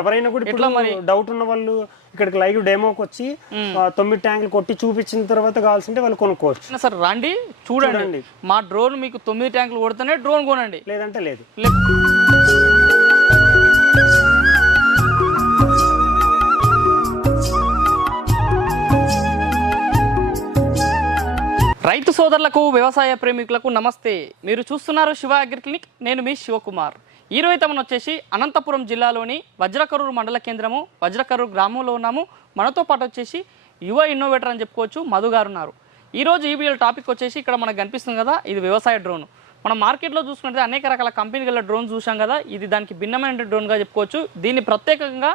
ఎవరైనా కూడా ఎట్లా ఇప్పుడు డౌట్ ఉన్న వాళ్ళు ఇక్కడికి లైవ్ డెమోకి వచ్చి తొమ్మిది ట్యాంకులు కొట్టి చూపించిన తర్వాత కావాల్సింటే వాళ్ళు కొనుక్కోవచ్చు. సార్ రండి చూడండి. చూడండి. మా డ్రోన్ మీకు తొమ్మిది ట్యాంకులు కొడితేనే డ్రోన్ కొనండి. లేదంటే లేదు. రైతు సోదరులకు వ్యవసాయ ప్రేమికులకు నమస్తే. మీరు చూస్తున్నారు శివ అగ్రి క్లినిక్. నేను మీ శివకుమార్. ఈరోజు తమను వచ్చేసి అనంతపురం జిల్లాలోని వజ్రకరూరు మండల కేంద్రము వజ్రకరూరు గ్రామంలో ఉన్నాము. మనతో పాటు వచ్చేసి యువ ఇన్నోవేటర్ అని చెప్పుకోవచ్చు మధు గారు ఉన్నారు. ఈరోజు ఈ వీడియో టాపిక్ వచ్చేసి ఇక్కడ మనకు కనిపిస్తుంది కదా ఇది వ్యవసాయ డ్రోన్. మనం మార్కెట్లో చూసుకుంటే అనేక రకాల కంపెనీ గల డ్రోన్ చూసాం కదా ఇది దానికి భిన్నమైన డ్రోన్గా చెప్పుకోవచ్చు. దీన్ని ప్రత్యేకంగా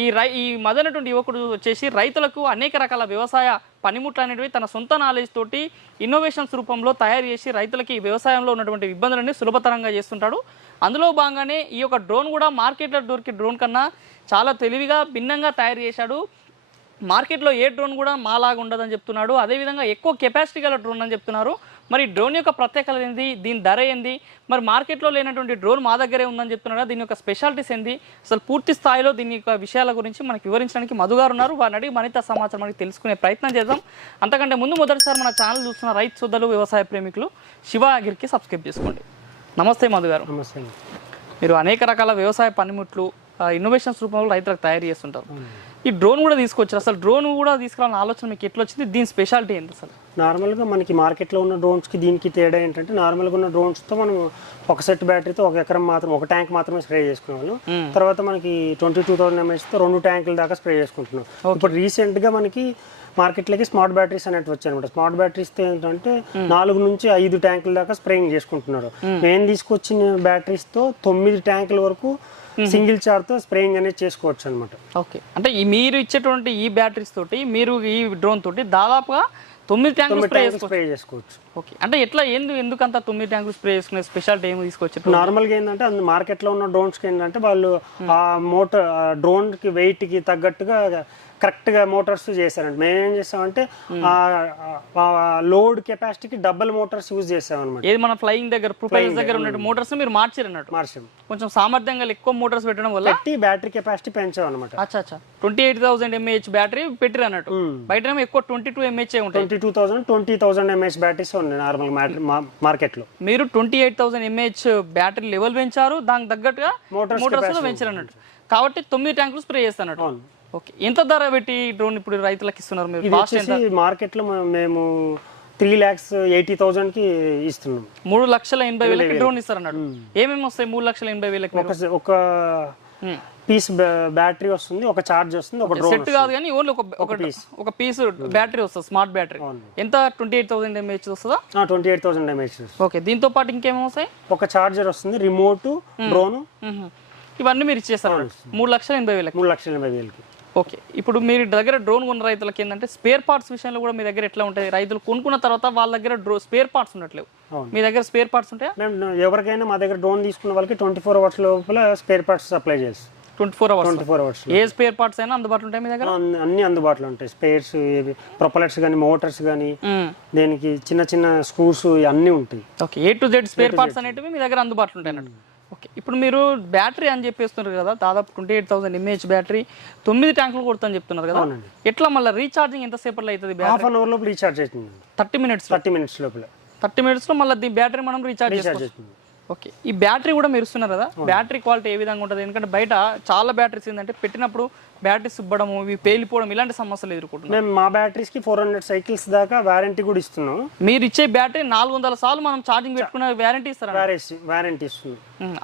ఈ రై ఈ మదనటువంటి యువకుడు వచ్చేసి రైతులకు అనేక రకాల వ్యవసాయ పనిముట్లు అనేటివి తన సొంత నాలెడ్జ్ తోటి ఇన్నోవేషన్స్ రూపంలో తయారు చేసి రైతులకి వ్యవసాయంలో ఉన్నటువంటి ఇబ్బందులన్నీ సులభతరంగా చేస్తుంటాడు. అందులో భాగంగానే ఈ యొక్క డ్రోన్ కూడా మార్కెట్లో దొరికే డ్రోన్ కన్నా చాలా తెలివిగా భిన్నంగా తయారు చేశాడు. మార్కెట్లో ఏ డ్రోన్ కూడా మాలాగా ఉండదని చెప్తున్నాడు. అదేవిధంగా ఎక్కువ కెపాసిటీ గల డ్రోన్ అని చెప్తున్నారు. మరి డ్రోన్ యొక్క ప్రత్యేకత ఏంది? దీని ధర ఏంది? మరి మార్కెట్లో లేనటువంటి డ్రోన్ మా దగ్గరే ఉందని చెప్తున్నాడు దీని యొక్క స్పెషాలిటీస్ ఏంది? అసలు పూర్తి స్థాయిలో దీని యొక్క విషయాల గురించి మనకి వివరించడానికి మధు గారు ఉన్నారు. వారిని అడిగి మరింత సమాచారం మనకి తెలుసుకునే ప్రయత్నం చేద్దాం. అంతకంటే ముందు మొదటిసారి మన ఛానల్ చూస్తున్న రైతు సోదరులు వ్యవసాయ ప్రేమికులు శివ అగిరికి సబ్స్క్రైబ్ చేసుకోండి. నమస్తే మధు గారు. నమస్తే. మీరు అనేక రకాల వ్యవసాయ పనిముట్లు ఇన్నోవేషన్స్ రూపంలో రైతులకు తయారు చేస్తుంటారు. ఈ డ్రోన్ కూడా తీసుకొచ్చారు. అసలు డ్రోన్ కూడా తీసుకురావాలని ఆలోచన మీకు ఎట్లా వచ్చింది దీని స్పెషాలిటీ ఏంటి అసలు? నార్మల్గా మనకి మార్కెట్లో ఉన్న డ్రోన్స్కి దీనికి తేడా ఏంటంటే నార్మల్గా ఉన్న డ్రోన్స్తో మనం ఒక సెట్ బ్యాటరీతో ఒక ఎకరం మాత్రం ఒక ట్యాంక్ మాత్రమే స్ప్రే చేసుకునేవాళ్ళం. తర్వాత మనకి ట్వంటీ టూ థౌసండ్ ఎంఎస్తో రెండు ట్యాంకుల దాకా స్ప్రే చేసుకుంటున్నాం. ఇప్పుడు రీసెంట్గా మనకి మార్కెట్లోకి స్మార్ట్ బ్యాటరీస్ అనేవి వచ్చాయి అనమాట స్మార్ట్ బ్యాటరీస్తో ఏంటంటే నాలుగు నుంచి ఐదు ట్యాంకుల దాకా స్ప్రేయింగ్ చేసుకుంటున్నారు. నేను తీసుకొచ్చిన బ్యాటరీస్తో తొమ్మిది ట్యాంకుల వరకు సింగిల్ చార్తో స్ప్రేయింగ్ అనేది చేసుకోవచ్చు అనమాట ఓకే. అంటే మీరు ఇచ్చేటువంటి ఈ బ్యాటరీస్ తోటి మీరు ఈ డ్రోన్ తోటి దాదాపుగా తొమ్మిది ట్యాంకులు చేసుకోవచ్చు. స్ప్రే చేసుకోవచ్చు. ఓకే. అంటే ఎట్లా ఎందుకు ఎందుకంత తొమ్మిది ట్యాంకులు స్ప్రే చేసుకునే స్పెషాలిటీ ఏమి తీసుకొచ్చారు? నార్మల్గా ఏంటంటే అందు మార్కెట్లో ఉన్న డ్రోన్స్కి ఏంటంటే వాళ్ళు ఆ మోటార్ డ్రోన్కి వెయిట్కి తగ్గట్టుగా కరెక్ట్గా మోటార్స్ చేశారంట మేము ఏం చేస్తామంటే ఆ లోడ్ కెపాసిటీకి డబల్ మోటార్స్ యూజ్ చేసామన్నమాట. ఏది మన ఫ్లయింగ్ దగ్గర ప్రొపైల్స్ దగ్గర ఉన్న మోటార్స్ మీరు మార్చారు అన్నట్టు? మార్చాం. కొంచెం సామర్థ్యం గల ఎక్కువ మోటార్స్ పెట్టడం వల్ల? పెట్టి బ్యాటరీ కెపాసిటీ పెంచామన్నమాట. అచ్చా అచ్చా. Twenty eight thousand mAh battery పెట్టిరు అన్నట్టు బయట ఎక్కువ ట్వంటీ టూ ఎంఏహెచ్ ఉంటాయి. Twenty two thousand twenty thousand MS batteries ఉన్నాయి నార్మల్ మార్కెట్లో మీరు twenty eight thousand mAh battery level పెంచారు దానికి తగ్గట్టుగా మోటార్స్ పెంచారు. అన్నట్టు కాబట్టి తొమ్మిది ట్యాంకులు స్ప్రే చేస్తానట్టు. ఓకే. ఎంత ధర పెట్టి డ్రోన్ ఇప్పుడు రైతులకు ఇస్తున్నారు మీరు? వచ్చేసి మార్కెట్లో మేము త్రీ ల్యాక్స్ ఎయిటీ థౌసండ్కి ఇస్తున్నాం. మూడు లక్షల ఎనభై వేలకి డ్రోన్ ఇస్తారు అన్నట్టు ఏమేమి వస్తాయి మూడు లక్షల ఎనభై వేలకి ఒక పీస్ బ్యాటరీ వస్తుంది ఒక చార్జ్ వస్తుంది ఒక డ్రోన్ సెట్ కాదు కానీ ఓన్లీ ఒక ఒక ఒక పీస్. బ్యాటరీ వస్తుంది స్మార్ట్ బ్యాటరీ. ఎంత? ట్వంటీ ఎయిట్ థౌసండ్ ఎంఏహెచ్ వస్తుందా? Twenty eight thousand MH okay దీంతో పాటు ఇంకేమేమి వస్తాయి? ఒక చార్జర్ వస్తుంది రిమోట్ డ్రోన్. మ్మ్. ఇవన్నీ మీరు ఇచ్చేస్తారు. మూడు లక్షల ఎనభై వేలకి. మూడు లక్షల ఎనభై వేలకి. ఓకే. ఇప్పుడు మీరు దగ్గర డ్రోన్ కొన్న రైతులకి ఏంటంటే స్పేర్ పార్ట్స్ విషయంలో కూడా మీ దగ్గర ఎట్లా ఉంటాయి? రైతులు కొనుక్కున్న తర్వాత వాళ్ళ దగ్గర డ్రో స్పేర్ పార్ట్స్ ఉండట్లేవు. మీ దగ్గర స్పేర్ పార్ట్స్ ఉంటాయా? మేము ఎవరికైనా మా దగ్గర డ్రోన్ తీసుకున్న వాళ్ళకి ట్వంటీ ఫోర్ అవర్స్ లోపల స్పేర్ పార్ట్స్ సప్లై చేస్తాం. Twenty four hours twenty four hours ఏ స్పేర్ పార్ట్స్ అయినా అందుబాటులో ఉంటాయి మీ దగ్గర? అన్ని అందుబాటులో ఉంటాయి. స్పేర్స్ ప్రొపలెట్స్ కానీ మోటార్స్ కానీ దేనికి చిన్న చిన్న స్క్రూస్ అన్నీ ఉంటాయి. Okay. A to Z spare parts అనేటివి మీ దగ్గర అందుబాటులో ఉంటాయి అన్నట్టు. ఓకే ఇప్పుడు మీరు బ్యాటరీ అని చెప్పేస్తున్నారు కదా దాదాపు twenty eight thousand mAh battery తొమ్మిది ట్యాంకులు కొడుతుందని చెప్తున్నారు కదా. అవునండి. ఎట్లా మళ్ళీ రీఛార్జింగ్ ఎంత సేపట్లో అవుతుంది బ్యాటరీ? హాఫ్ అన్ అవర్ లోపల రీఛార్జ్ అవుతుంది. థర్టీ మినిట్స్ థర్టీ మినిట్స్ లోపల. థర్టీ మినిట్స్లో మళ్ళీ దీని బ్యాటరీ మనం రీఛార్జ్ రీఛార్జ్ చేసుకోవచ్చు. అవుతుంది. ఓకే. ఈ బ్యాటరీ కూడా మీరు ఇస్తున్నారు కదా బ్యాటరీ క్వాలిటీ ఏ విధంగా ఉంటుంది? ఎందుకంటే బయట చాలా బ్యాటరీస్ ఏంటంటే పెట్టినప్పుడు బ్యాటరీస్ ఇవ్వడము ఇవి పేలిపోవడం ఇలాంటి సమస్యలు ఎదుర్కొంటున్నారు. మేము మా బ్యాటరీస్కి ఫోర్ హండ్రెడ్ సైకిల్స్ దాకా వారంటీ కూడా ఇస్తున్నాం. మీరు ఇచ్చే బ్యాటరీ నాలుగు వందల సార్లు మనం ఛార్జింగ్ పెట్టుకునే వ్యారంటీ ఇస్తారా? వారంటీ ఇస్తున్నాం.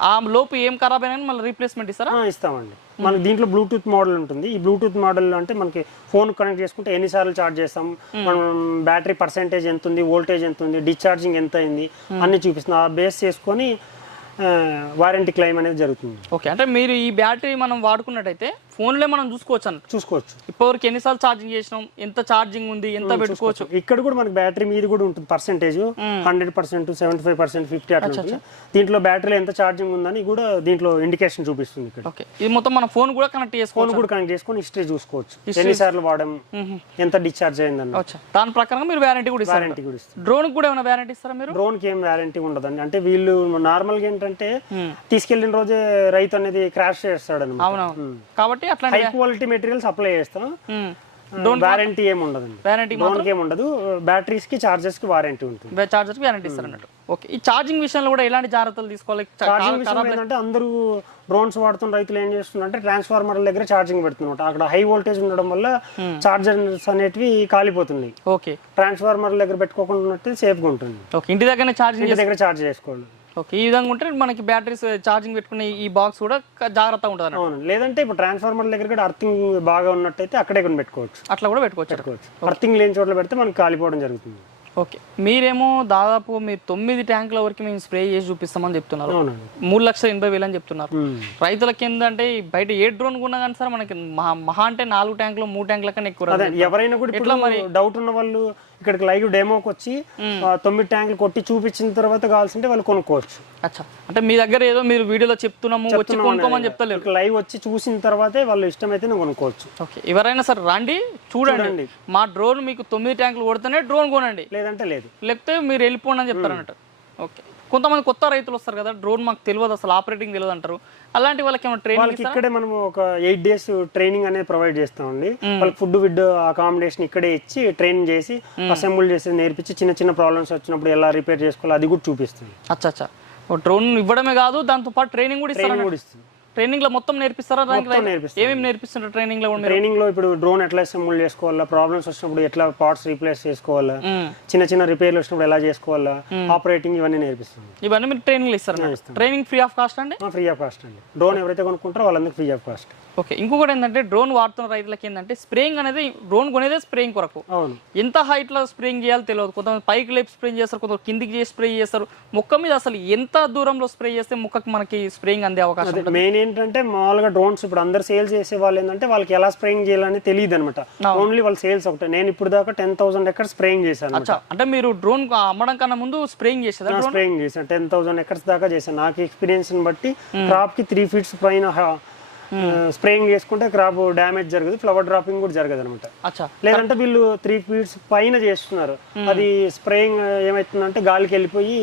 ఆ లోపు ఏం ఖరాబ్ అయినా మళ్ళీ రీప్లేస్మెంట్ ఇస్తారా? ఇస్తామండి. మనకి దీంట్లో బ్లూటూత్ మోడల్ ఉంటుంది. ఈ బ్లూటూత్ మోడల్ అంటే మనకి ఫోన్ కనెక్ట్ చేసుకుంటే ఎన్నిసార్లు ఛార్జ్ చేస్తాం? మనం బ్యాటరీ పర్సెంటేజ్ ఎంత ఉంది? వోల్టేజ్ ఎంత ఉంది? డిశ్చార్జింగ్ ఎంత అయింది? అన్ని చూపిస్తుంది ఆ బేస్ చేసుకొని వారంటీ క్లెయిమ్ అనేది జరుగుతుంది. ఓకే అంటే మీరు ఈ బ్యాటరీ మనం వాడుకున్నట్టయితే ఫోన్లే మనం చూసుకోవచ్చు అన్నట్టు చూసుకోవచ్చు. ఇప్పటివరకు ఎన్నిసార్లు ఛార్జింగ్ చేసినాం? ఎంత ఛార్జింగ్ ఉంది? ఎంత పెట్టుకోవచ్చు? ఇక్కడ కూడా మనకి బ్యాటరీ మీద కూడా ఉంటుంది percentage hundred percent seventy five percent fifty అట్లా దీంట్లో బ్యాటరీలో ఎంత ఛార్జింగ్ ఉందని కూడా దీంట్లో ఇండికేషన్ చూపిస్తుంది ఇక్కడ. ఓకే. ఇది మొత్తం మన ఫోన్ కూడా కనెక్ట్ ఫోన్ చేసుకోవచ్చు కూడా కనెక్ట్ చేసుకొని హిస్టరీ చూసుకోవచ్చు. ఎన్నిసార్లు వాడడం ఎంత డిశ్చార్జ్ అయిందన్న అచ్చా. దాని ప్రకారం మీరు వ్యారంటీ కూడా ఇస్తారు వారంటీ కూడా ఇస్తుంది డ్రోన్ కూడా ఏమైనా వ్యారంటీ ఇస్తారా మీరు? డ్రోన్కి ఏం వారంటీ ఉండదండి. అంటే వీళ్ళు నార్మల్గా ఏంటంటే తీసుకెళ్ళిన రోజే రైతు అనేది క్రాష్ చేస్తాడు అనమాట అవునవును కాబట్టి అట్లాంటి హై క్వాలిటీ మెటీరియల్ సప్లై చేస్తాం. వారంటీ ఏమి ఉండదండి. వ్యారంటీ డ్రోన్కి ఏమి ఉండదు. బ్యాటరీస్కి చార్జెస్కి వారంటీ ఉంటుంది. చార్జర్స్ వ్యారంటీ ఇస్తారు అన్నట్టు ఓకే ఈ ఛార్జింగ్ విషయంలో కూడా ఎలాంటి జాగ్రత్తలు తీసుకోవాలి? ఛార్జింగ్ విషయం ఏంటంటే అందరూ డ్రోన్స్ వాడుతున్న రైతులు ఏం చేస్తున్నారంటే ట్రాన్స్ఫార్మర్ల దగ్గర ఛార్జింగ్ పెడుతున్నమాట అక్కడ హై వోల్టేజ్ ఉండడం వల్ల చార్జర్స్ అనేటివి కాలిపోతున్నాయి. ఓకే ట్రాన్స్ఫార్మర్ల దగ్గర పెట్టుకోకుండా ఉన్నట్టు సేఫ్గా ఉంటుంది. ఓకే ఇంటి దగ్గరనే ఛార్జింగ్ ఇంటి దగ్గర ఛార్జ్ చేసుకోవాలి. ఓకే ఈ విధంగా ఉంటే మనకి బ్యాటరీస్ ఛార్జింగ్ పెట్టుకునే ఈ బాక్స్ కూడా జాగ్రత్తగా ఉంటుంది అవును లేదంటే ఇప్పుడు ట్రాన్స్ఫార్మర్ దగ్గర కూడా అర్థింగ్ బాగా ఉన్నట్టయితే అక్కడే కొన్ని పెట్టుకోవచ్చు. అట్లా కూడా పెట్టుకోవచ్చు. పెట్టుకోవచ్చు. అర్థింగ్ లేని చోట్ల పెడితే మనకి కాలిపోవడం జరుగుతుంది. ఓకే మీరేమో దాదాపు మీరు తొమ్మిది ట్యాంకుల వరకు మేము స్ప్రే చేసి చూపిస్తామని చెప్తున్నారు. మూడు లక్షల ఎనభై వేలు అని చెప్తున్నారు. రైతులకి ఏంటంటే బయట ఏ డ్రోన్ కొన్నా కానీ సార్ మనకి మహా అంటే నాలుగు ట్యాంకులు మూడు ట్యాంకుల కన్నా ఎక్కువ ఎవరైనా కూడా ఇప్పుడు డౌట్ ఉన్న వాళ్ళు ఇక్కడికి లైవ్ డెమోకి వచ్చి తొమ్మిది ట్యాంకులు కొట్టి చూపించిన తర్వాత కావాల్సింటే వాళ్ళు కొనుక్కోవచ్చు. అంటే మీ దగ్గర ఏదో మీరు వీడియోలో చెప్తున్నాము వచ్చి కొనుక్కోమని చెప్తలేరు. లైవ్ వచ్చి చూసిన తర్వాతే వాళ్ళు ఇష్టమైతేనే కొనుక్కోవచ్చు. ఓకే. ఎవరైనా సరే రండి చూడండి. మా డ్రోన్ మీకు తొమ్మిది ట్యాంకులు కొడితేనే డ్రోన్ కొనండి. లేదంటే లేదు. లేకపోతే మీరు వెళ్ళిపోండి అని చెప్తారు అన్నట్టు ఓకే. కొంతమంది కొత్త రైతులు వస్తారు కదా డ్రోన్ మాకు తెలియదు అసలు ఆపరేటింగ్ తెలియదు అంటారు. అలాంటి వాళ్ళకి ఏమైనా ట్రైనింగ్ వాళ్ళకి ఇక్కడే మనం ఒక ఎయిట్ డేస్ ట్రైనింగ్ అనేది ప్రొవైడ్ చేస్తామండి. వాళ్ళకి ఫుడ్ విడ్ అకామిడేషన్ ఇక్కడే ఇచ్చి ట్రైనింగ్ చేసి అసెంబుల్ చేసి నేర్పించి చిన్న చిన్న ప్రాబ్లమ్స్ వచ్చినప్పుడు ఎలా రిపేర్ చేసుకోవాలి అది కూడా చూపిస్తుంది. అచ్చా అచ్చా. డ్రోన్ ఇవ్వడమే కాదు దాంతో పాటు ట్రైనింగ్ కూడా ఇస్తారు ట్రైనింగ్ కూడా ఇస్తుంది. ట్రైనింగ్లో మొత్తం నేర్పిస్తారా. ఏమేమి నేర్పిస్తుంటారు ట్రైనింగ్లో ట్రైనింగ్లో ఇప్పుడు డ్రోన్ ఎట్లా అసెంబుల్ చేసుకోవాలా? ప్రాబ్లమ్స్ వచ్చినప్పుడు ఎట్లా పార్ట్స్ రీప్లేస్ చేసుకోవాలా. చిన్న చిన్న రిపేర్లు వచ్చినప్పుడు ఎలా చేసుకోవాలా? ఆపరేటింగ్ ఇవన్నీ నేర్పిస్తుంది ఇవన్నీ మీరు ట్రైనింగ్ ఇస్తారు? ట్రైనింగ్ ఫ్రీ ఆఫ్ కాస్ట్ అండి? ఫ్రీ ఆఫ్ కాస్ట్ అండి. డ్రోన్ ఎవరైతే కొనుక్కుంటారో వాళ్ళందరికీ ఫ్రీ ఆఫ్ కాస్ట్. ఓకే ఇంకొకటి ఏంటంటే డ్రోన్ వాడుతున్న రైతులకి ఏంటంటే స్ప్రేయింగ్ అనేది డ్రోన్ కొనేదే స్ప్రేయింగ్ కొరకు. అవును. ఎంత height లో స్ప్రేయింగ్ చేయాలో తెలియదు. కొంతమంది పైకి లేపి స్ప్రే చేస్తారు కొంతమంది కిందికి చేసి స్ప్రే చేస్తారు. మొక్క మీద అసలు ఎంత దూరంలో స్ప్రే చేస్తే మొక్కకి మనకి స్ప్రేయింగ్ అందే అవకాశం మెయిన్ ఏంటంటే మామూలుగా డ్రోన్స్ ఇప్పుడు అందరు సేల్స్ చేసే వాళ్ళు ఏంటంటే వాళ్ళకి ఎలా స్ప్రేయింగ్ చేయాలని తెలియదు అనమాట ఓన్లీ వాళ్ళ సేల్స్ ఒకటే. నేను ఇప్పుడు దాకా టెన్ థౌసండ్ ఎక్కడ స్ప్రేయింగ్ చేశాను అంటే మీరు డ్రోన్ అమ్మడం కన్నా ముందు స్ప్రేయింగ్ చేసేదా స్ప్రేయింగ్ చేశాను. టెన్ థౌసండ్ ఎకర్స్ దాకా చేశాను. నాకు ఎక్స్పీరియన్స్ బట్టి క్రాప్కి త్రీ ఫీట్స్ పైన స్ప్రేయింగ్ చేసుకుంటే క్రాప్ డ్యామేజ్ జరగదు ఫ్లవర్ డ్రాపింగ్ కూడా జరగదు అనమాట లేదంటే వీళ్ళు త్రీ ఫీట్స్ పైన చేస్తున్నారు. అది స్ప్రేయింగ్ ఏమవుతుందంటే గాలికి వెళ్ళిపోయి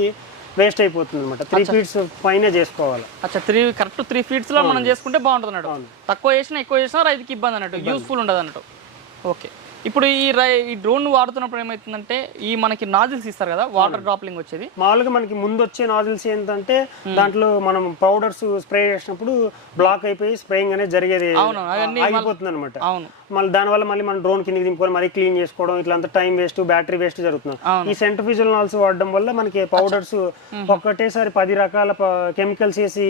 వేస్ట్ అయిపోతుంది అనమాట త్రీ ఫీట్స్ పైన చేసుకోవాలి. అచ్చా త్రీ కరెక్ట్ త్రీ ఫీట్స్లో మనం చేసుకుంటే బాగుంటుంది అన్నట్టు తక్కువ చేసినా ఎక్కువ చేసినా రైతుకి ఇబ్బంది అన్నట్టు. యూస్ఫుల్ ఉండదు అన్నట్టు ఓకే ఇప్పుడు ఈ రై ఈ డ్రోన్ వాడుతున్నప్పుడు ఏమవుతుందంటే ఈ మనకి నాజిల్స్ ఇస్తారు కదా వాటర్ డ్రాప్లింగ్ వచ్చేది. మామూలుగా మనకి ముందు వచ్చే నాజిల్స్ ఏంటంటే దాంట్లో మనం పౌడర్స్ స్ప్రే చేసినప్పుడు బ్లాక్ అయిపోయి స్ప్రేయింగ్ అనేది జరిగేది అవును, అవన్నీ ఆగిపోతుంది అనమాట అవును. మళ్ళీ దానివల్ల మళ్ళీ మనం డ్రోన్ కిందకి దింపుకొని మరీ క్లీన్ చేసుకోవడం ఇట్లా అంత టైం వేస్ట్ బ్యాటరీ వేస్ట్ జరుగుతుంది. ఈ సెంట్రిఫ్యూజల్ నాల్స్ వాడడం వల్ల మనకి పౌడర్స్ ఒక్కటేసారి పది రకాల కెమికల్స్ వేసి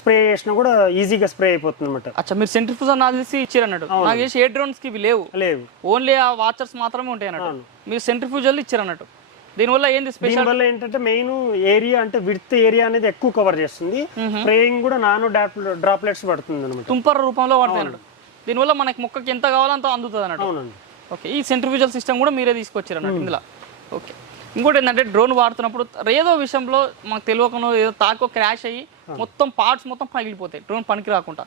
స్ప్రే చేసినా కూడా ఈజీగా స్ప్రే అయిపోతుంది అనమాట అచ్చా మీరు సెంట్రిఫ్యూజల్ నాజిల్స్ ఇచ్చారు అన్నట్టు నాకు చేసి ఏ డ్రోన్స్కి లేవు. లేవు. ఓన్లీ ఆ వాచర్స్ మాత్రమే ఉంటాయి అన్నట్టు. మీరు సెంట్రిఫ్యూజల్ ఇచ్చారు అన్నట్టు దీనివల్ల ఏంది స్పెషల్? దీనివల్ల ఏంటంటే మెయిన్ ఏరియా అంటే విడ్త్ ఏరియా అనేది ఎక్కువ కవర్ చేస్తుంది. స్ప్రేయింగ్ కూడా నానో డ్రాప్లెట్స్ పడుతుంది అనమాట తుంపర రూపంలో అన్నట్టు. దీనివల్ల మనకి మొక్కకి ఎంత కావాలో అంత అందుతుంది అన్నట్టు ఓకే ఈ సెంట్రిఫ్యూజల్ సిస్టమ్ కూడా మీరే తీసుకొచ్చారు అన్నట్టు ఇందులో. ఓకే. ఇంకోటి ఏంటంటే డ్రోన్ వాడుతున్నప్పుడు ఏదో విషయంలో మాకు తెలియకుండా ఏదో తాకో క్రాష్ అయ్యి మొత్తం పార్ట్స్ మొత్తం పగిలిపోతాయి. డ్రోన్ పనికి రాకుండా.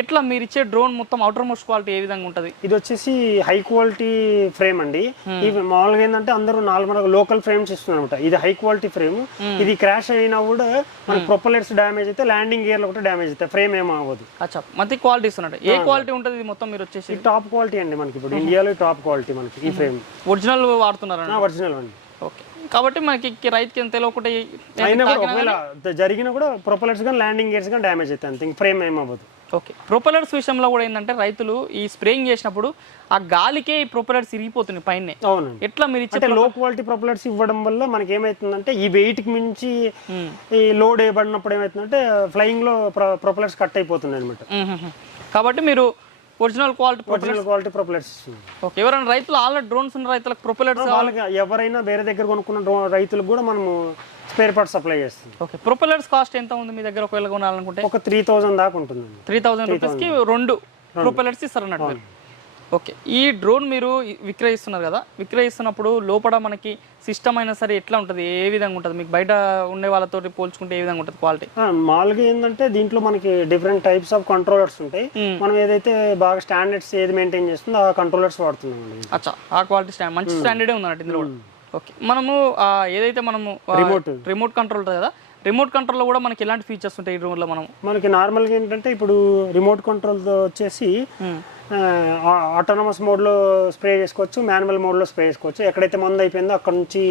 ఎట్లా మీరు ఇచ్చే డ్రోన్ మొత్తం అవుటర్ మోస్ట్ క్వాలిటీ ఏ విధంగా ఉంటుంది? ఇది వచ్చేసి హై క్వాలిటీ ఫ్రేమ్ అండి. ఇవి మామూలుగా ఏంటంటే అందరూ నార్మల్ లోకల్ ఫ్రేమ్స్ ఇస్తున్నారు అనమాట ఇది హై క్వాలిటీ ఫ్రేమ్ ఇది క్రాష్ అయినా కూడా మనకి ప్రొపలెట్స్ డ్యామేజ్ అయితే ల్యాండింగ్ గేర్లు ఒకటి డ్యామేజ్ అవుతాయి ఫ్రేమ్ ఏం అవ్వదు. అచ్చా. మంచి క్వాలిటీస్ ఉన్నట్టు ఏ క్వాలిటీ ఉంటుంది ఇది మొత్తం మీరు వచ్చేసి? టాప్ క్వాలిటీ అండి మనకి ఇప్పుడు. ఇండియాలో టాప్ క్వాలిటీ మనకి ఈ ఫ్రేమ్ ఒరిజినల్ వాడుతున్నారు? ఒరిజినల్ అండి. ఓకే. కాబట్టి మనకి రైతుకి ఎంత తెలియకుండా అయినా కూడా ఒకవేళ జరిగినా కూడా ప్రొపలెట్స్ కానీ ల్యాండింగ్ గేర్స్ కానీ డ్యామేజ్ అవుతాయి అంతే. ఫ్రేమ్ ఏం అవ్వదు ఓకే. ప్రొపెలర్స్ విషయంలో కూడా ఏంటంటే రైతులు ఈ స్ప్రేయింగ్ చేసినప్పుడు ఆ గాలికే ఈ ప్రొపెలర్స్ ఇరిగిపోతున్నాయి పైన ఎట్లా మీరు ఇచ్చే లో క్వాలిటీ ప్రొపలెట్స్ ఇవ్వడం వల్ల మనకి ఏమైతుందంటే ఈ వెయిట్కి మించి ఈ లోడ్ వేయబడినప్పుడు ఏమైతుందంటే ఫ్లయింగ్లో ప్రొపలెట్స్ కట్ అయిపోతుంది అనమాట. కాబట్టి మీరు original quality original quality propellers ఇస్తుంది ఓకే ఎవరైనా రైతులు ఆల్రెడీ డ్రోన్స్ ఉన్న రైతులకు ప్రొపెలర్స్ వాళ్ళకి ఎవరైనా వేరే దగ్గర కొనుక్కున్న రైతులకు కూడా మనము స్పేర్ పార్ట్స్ సప్లై చేస్తుంది ఓకే ప్రొపెలర్స్ కాస్ట్ ఎంత ఉంది మీ దగ్గర ఒకవేళ కొనాలనుకుంటే? ఒక త్రీ థౌజండ్ దాకా ఉంటుందండి. త్రీ థౌసండ్ రూపీస్కి రెండు ప్రొపెలర్స్ ఇస్తారు అన్నట్టు. ఓకే. ఈ డ్రోన్ మీరు విక్రయిస్తున్నారు కదా? విక్రయిస్తున్నప్పుడు లోపల మనకి సిస్టమ్ అయినా సరే ఎట్లా ఉంటుంది? ఏ విధంగా ఉంటుంది? మీకు బయట ఉండే వాళ్ళతో పోల్చుకుంటే ఏ విధంగా ఉంటుంది క్వాలిటీ? మామూలుగా ఏంటంటే దీంట్లో మనకి డిఫరెంట్ టైప్స్ ఆఫ్ కంట్రోలర్స్ ఉంటాయి. మనం ఏదైతే బాగా స్టాండర్డ్స్ ఏది మెయింటైన్ చేస్తుందో ఆ కంట్రోలర్స్ వాడుతున్నాం అచ్చా. ఆ క్వాలిటీ స్టాండ్ మంచి స్టాండర్డే ఉందన్నట్టు ఇందులో ఓకే. మనము ఏదైతే మనము Remote. రిమోట్. కంట్రోల్ ఉంటుంది కదా? రిమోట్ కంట్రోల్లో కూడా మనకి ఎలాంటి ఫీచర్స్ ఉంటాయి ఈ డ్రోన్లో మనం మనకి నార్మల్గా ఏంటంటే ఇప్పుడు రిమోట్ కంట్రోల్తో వచ్చేసి ఆటోనమస్ మోడ్లో స్ప్రే చేసుకోవచ్చు మాన్యువల్ మోడ్లో స్ప్రే చేసుకోవచ్చు. ఎక్కడైతే మందు అయిపోయిందో అక్కడ నుంచి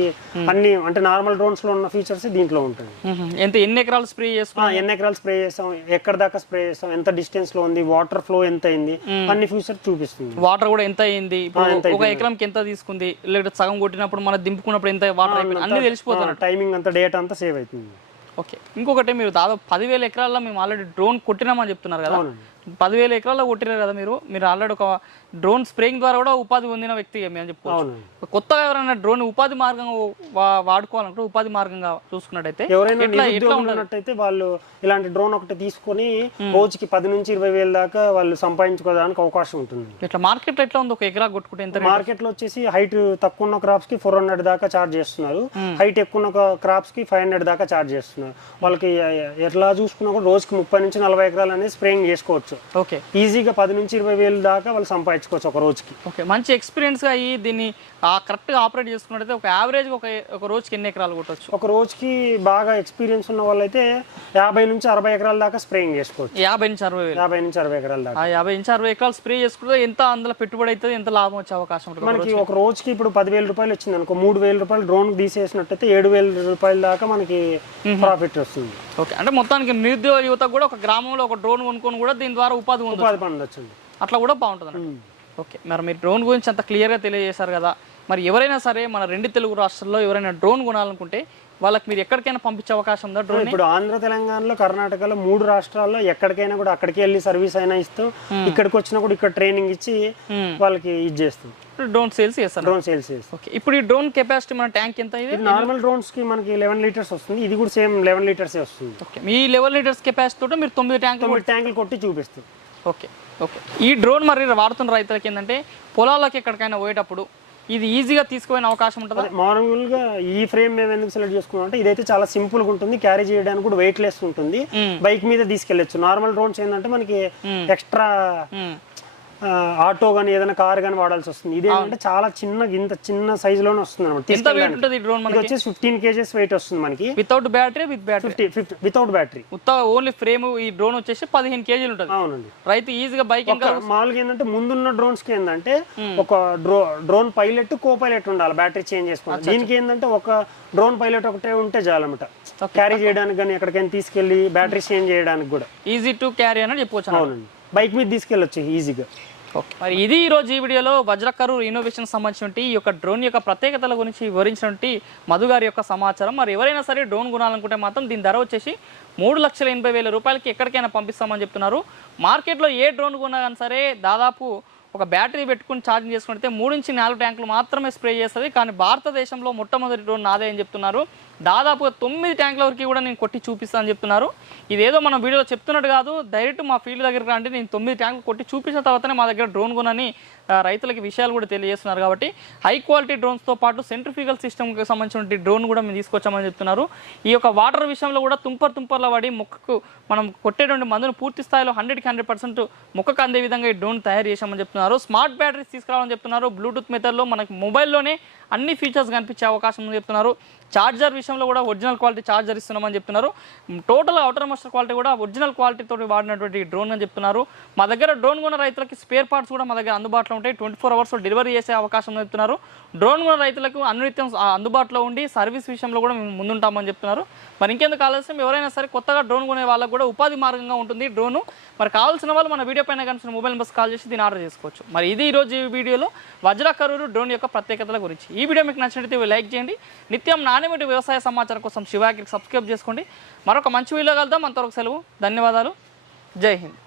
అన్ని అంటే నార్మల్ డ్రోన్స్లో ఉన్న ఫీచర్స్ దీంట్లో ఉంటుంది. ఎంత ఎన్ని ఎకరాలు స్ప్రే చేసుకో ఆ, ఎన్ని ఎకరాలు స్ప్రే చేస్తాం ఎక్కడ దాకా స్ప్రే చేస్తాం ఎంత డిస్టెన్స్లో ఉంది వాటర్ ఫ్లో ఎంత అయింది అన్ని ఫీచర్స్ చూపిస్తుంది. వాటర్ కూడా ఎంత అయింది? ఒక ఎకరంకి ఎంత తీసుకుంది? లేకపోతే సగం కొట్టినప్పుడు మనం దింపుకున్నప్పుడు ఎంత వాటర్ అన్ని తెలిసిపోతున్నట్టు టైమింగ్ అంతా డేటా అంతా సేవ్ అవుతుంది. ఓకే. ఇంకొకటి మీరు దాదాపు పదివేల ఎకరాల్లో మేము ఆల్రెడీ డ్రోన్ కొట్టినామని చెప్తున్నారు కదా. పదివేల ఎకరాల్లో కొట్టినారు కదా మీరు? మీరు ఆల్రెడీ ఒక డ్రోన్ స్ప్రేయింగ్ ద్వారా కూడా ఉపాధి పొందిన వ్యక్తి మేము చెప్పుకోవచ్చు కొత్తగా ఎవరైనా డ్రోన్ ఉపాధి మార్గంగా వాడుకోవాలనుకుంటే ఉపాధి మార్గంగా చూసుకున్నట్టయితే ఎవరైనా వాళ్ళు ఇలాంటి డ్రోన్ ఒకటి తీసుకొని రోజుకి పది నుంచి ఇరవై వేల దాకా వాళ్ళు సంపాదించుకోవడానికి అవకాశం ఉంటుంది. ఇట్లా మార్కెట్లో ఎట్లా ఉంది? ఒక ఎకరా కొట్టుకుంటే ఎంత మార్కెట్లో వచ్చేసి హైట్ తక్కువ ఉన్న క్రాప్స్కి ఫోర్ హండ్రెడ్ దాకా చార్జ్ చేస్తున్నారు. హైట్ ఎక్కువ ఉన్న క్రాప్స్కి ఫైవ్ హండ్రెడ్ దాకా చార్జ్ చేస్తున్నారు. వాళ్ళకి ఎట్లా చూసుకున్నా కూడా రోజుకి ముప్పై నుంచి నలభై ఎకరాలు అనేది స్ప్రేయింగ్ చేసుకోవచ్చు. ఓకే. ఈజీగా పది నుంచి ఇరవై వేలు దాకా వాళ్ళు సంపాదించుకోవచ్చు ఒక రోజుకి. ఓకే. మంచి ఎక్స్పీరియన్స్గా అయ్యి దీన్ని కరెక్ట్గా ఆపరేట్ చేసుకున్నట్టయితే ఒక యావరేజ్ ఒక ఒక రోజుకి ఎన్ని ఎకరాలు కొట్టొచ్చు? ఒక రోజుకి బాగా ఎక్స్పీరియన్స్ ఉన్న వాళ్ళైతే యాభై నుంచి అరవై ఎకరాల దాకా స్ప్రేయింగ్ చేసుకోవచ్చు. యాభై నుంచి అరవై వేలు. యాభై నుంచి అరవై ఎకరాల దాకా. యాభై నుంచి అరవై ఎకరాలు స్ప్రే చేసుకుంటే ఎంత అందులో పెట్టుబడి అవుతుంది ఎంత లాభం వచ్చే అవకాశం ఉంటుంది మనకి ఒక రోజుకి ఇప్పుడు పదివేల రూపాయలు వచ్చింది అనుకో మూడు వేల రూపాయలు డ్రోన్ తీసేసినట్టయితే ఏడు వేల రూపాయల దాకా మనకి ప్రాఫిట్ వస్తుంది. ఓకే. అంటే మొత్తానికి నిరుద్యోగ యువతకు కూడా ఒక గ్రామంలో ఒక డ్రోన్ కొనుక్కొని కూడా దీని ద్వారా ఉపాధి ఉపాధి పొందొచ్చండి. అట్లా కూడా బాగుంటుంది ఓకే మరి మీరు డ్రోన్ గురించి అంత క్లియర్గా తెలియజేశారు కదా. మరి ఎవరైనా సరే మన రెండు తెలుగు రాష్ట్రాల్లో ఎవరైనా డ్రోన్ కొనాలనుకుంటే వాళ్ళకి మీరు ఎక్కడికైనా పంపించే అవకాశం ఉందా డ్రోన్ ఇప్పుడు ఆంధ్ర తెలంగాణలో కర్ణాటకలో మూడు రాష్ట్రాల్లో ఎక్కడికైనా కూడా అక్కడికి వెళ్ళి సర్వీస్ అయినా ఇస్తాం. ఇక్కడికి వచ్చినా కూడా ఇక్కడ ట్రైనింగ్ ఇచ్చి వాళ్ళకి ఇది చేస్తాం. డ్రోన్ సేల్స్ చేస్తారు? డ్రోన్ సేల్స్ ఓకే ఇప్పుడు ఈ డ్రోన్ కెపాసిటీ మన ట్యాంక్ ఎంత ఇది? నార్మల్ డ్రోన్స్కి మనకి లెవెన్ లీటర్స్ వస్తుంది. ఇది కూడా సేమ్ లెవెన్ లీటర్స్ వస్తుంది. ఓకే మీ లెవెల్ లీటర్స్ కెపాసిటీ తోటి మీరు తొమ్మిది ట్యాంకులు తొమ్మిది ట్యాంకులు కొట్టి చూపిస్తుంది. ఓకే ఓకే ఈ డ్రోన్ మరి వాడుతున్న రైతులకి ఏంటంటే పొలాలకు ఎక్కడికైనా పోయేటప్పుడు ఇది ఈజీగా తీసుకుపోయిన అవకాశం ఉంటుందా? మామూలుగా ఈ ఫ్రేమ్ మేము ఎందుకు సెలెక్ట్ చేసుకున్నాం అంటే ఇదైతే చాలా సింపుల్గా ఉంటుంది. క్యారీ చేయడానికి కూడా వెయిట్ లెస్ ఉంటుంది బైక్ మీద తీసుకెళ్ళొచ్చు నార్మల్ డ్రోన్స్ ఏంటంటే మనకి ఎక్స్ట్రా మ్మ్. ఆటో గానీ ఏదైనా కార్ గానీ వాడాల్సి వస్తుంది. ఇదేంటంటే చాలా చిన్న ఇంత చిన్న సైజ్లోనే వస్తుంది అనమాట ఇది వచ్చేసి ఫిఫ్టీన్ కేజెస్ వెయిట్ వస్తుంది మనకి. Without battery with battery without battery only frame ఈ డ్రోన్ వచ్చేసి పదిహేను కేజీలు ఉంటుంది. అవునండి. రైతు ఈజీగా బైక్ మామూలుగా ఏంటంటే ముందున్న డ్రోన్స్కి ఏంటంటే ఒక డ్రో డ్రోన్ పైలట్ కో పైలట్ ఉండాలి బ్యాటరీ చేంజ్ చేసుకోవాలి. దీనికి ఏంటంటే ఒక డ్రోన్ పైలట్ ఒకటే ఉంటే చాలన్నమాట. క్యారీ చేయడానికి కానీ ఎక్కడికైనా తీసుకెళ్ళి బ్యాటరీ చేంజ్ చేయడానికి కూడా. ఈజీ టు క్యారీ అని చెప్పవచ్చు. అవునండి. బైక్ మీద తీసుకెళ్ళొచ్చు ఈజీగా. మరి ఇది ఈరోజు ఈ వీడియోలో వజ్రకరు ఇన్నోవేషన్ సంబంధించినటువంటి ఈ యొక్క డ్రోన్ యొక్క ప్రత్యేకతల గురించి వివరించినటువంటి మధు గారి యొక్క సమాచారం. మరి ఎవరైనా సరే డ్రోన్ కొనాలనుకుంటే మాత్రం దీని ధర వచ్చేసి మూడు లక్షల ఎనభై వేల రూపాయలకి ఎక్కడికైనా పంపిస్తామని చెప్తున్నారు. మార్కెట్లో ఏ డ్రోన్ కొన్నా కానీ సరే దాదాపు ఒక బ్యాటరీ పెట్టుకుని ఛార్జింగ్ చేసుకుంటే మూడు నుంచి నాలుగు ట్యాంకులు మాత్రమే స్ప్రే చేస్తుంది. కానీ భారతదేశంలో మొట్టమొదటి డ్రోన్ నాదే అని చెప్తున్నారు. దాదాపుగా తొమ్మిది ట్యాంకుల వరకు కూడా నేను కొట్టి చూపిస్తాను చెప్తున్నారు. ఇదేదో మనం వీడియోలో చెప్తున్నట్టు కాదు డైరెక్ట్ మా ఫీల్డ్ దగ్గరికి రండి నేను తొమ్మిది ట్యాంకులు కొట్టి చూపించిన తర్వాతనే మా దగ్గర డ్రోన్ కొనని రైతులకి విషయాలు కూడా తెలియజేస్తున్నారు కాబట్టి హై క్వాలిటీ డ్రోన్స్తో పాటు సెంట్రిఫికల్ సిస్టమ్కి సంబంధించిన డ్రోన్ కూడా మేము తీసుకొచ్చామని చెప్తున్నారు. ఈ యొక్క వాటర్ విషయంలో కూడా తుంపర్ తుంపర్ల పడి మొక్కకు మనం కొట్టేటువంటి మందును పూర్తి స్థాయిలో హండ్రెడ్కి హండ్రెడ్ పర్సెంట్ మొక్కకు అందే విధంగా ఈ డ్రోన్ తయారు చేశామని చెప్తున్నారు. స్మార్ట్ బ్యాటరీస్ తీసుకురావాలని చెప్తున్నారు. బ్లూటూత్ మెథడ్లో మనకి మొబైల్లోనే అన్ని ఫీచర్స్ కనిపించే అవకాశం ఉందని చెప్తున్నారు. చార్జర్ విషయంలో కూడా ఒరిజినల్ క్వాలిటీ చార్జర్ ఇస్తున్నామని చెప్తున్నారు. టోటల్ అవుటర్ మోస్టర్ క్వాలిటీ కూడా ఒరిజినల్ క్వాలిటీతో వాడినటువంటి డ్రోన్ అని చెప్తున్నారు. మా దగ్గర డ్రోన్ కొన్న రైతులకి స్పేర్ పార్ట్స్ కూడా మా దగ్గర అందుబాటులో ఉంటాయి. ట్వంటీ ఫోర్ అవర్స్ డెలివరీ చేసే అవకాశం చెప్తున్నారు. డ్రోన్ కొన్న రైతులకు అనునిత్యం అందుబాటులో ఉండి సర్వీస్ విషయంలో కూడా మేము ముందుంటామని చెప్తున్నారు. మరి ఇంకెందుకు ఆలస్యం? ఎవరైనా సరే కొత్తగా డ్రోన్ కొనే వాళ్ళకు కూడా ఉపాధి మార్గంగా ఉంటుంది డ్రోన్ మరి కావాల్సిన వాళ్ళు మన వీడియో పైన కనిపిస్తున్న మొబైల్ నెంబర్స్ కాల్ చేసి దీన్ని ఆర్డర్ చేసుకోవచ్చు. మరి ఇది ఈ రోజు ఈ వీడియోలో వజ్ర కరూరు డ్రోన్ యొక్క ప్రత్యేకతల గురించి. ఈ వీడియో మీకు నచ్చినట్లయితే లైక్ చేయండి. నిత్యం నాణ్యమైన వ్యవసాయ సమాచారం కోసం శివాకి సబ్స్క్రైబ్ చేసుకోండి. మరొక మంచి వీడియో కలుద్దాం. అంతవరకు సెలవు. ధన్యవాదాలు. జై హింద్.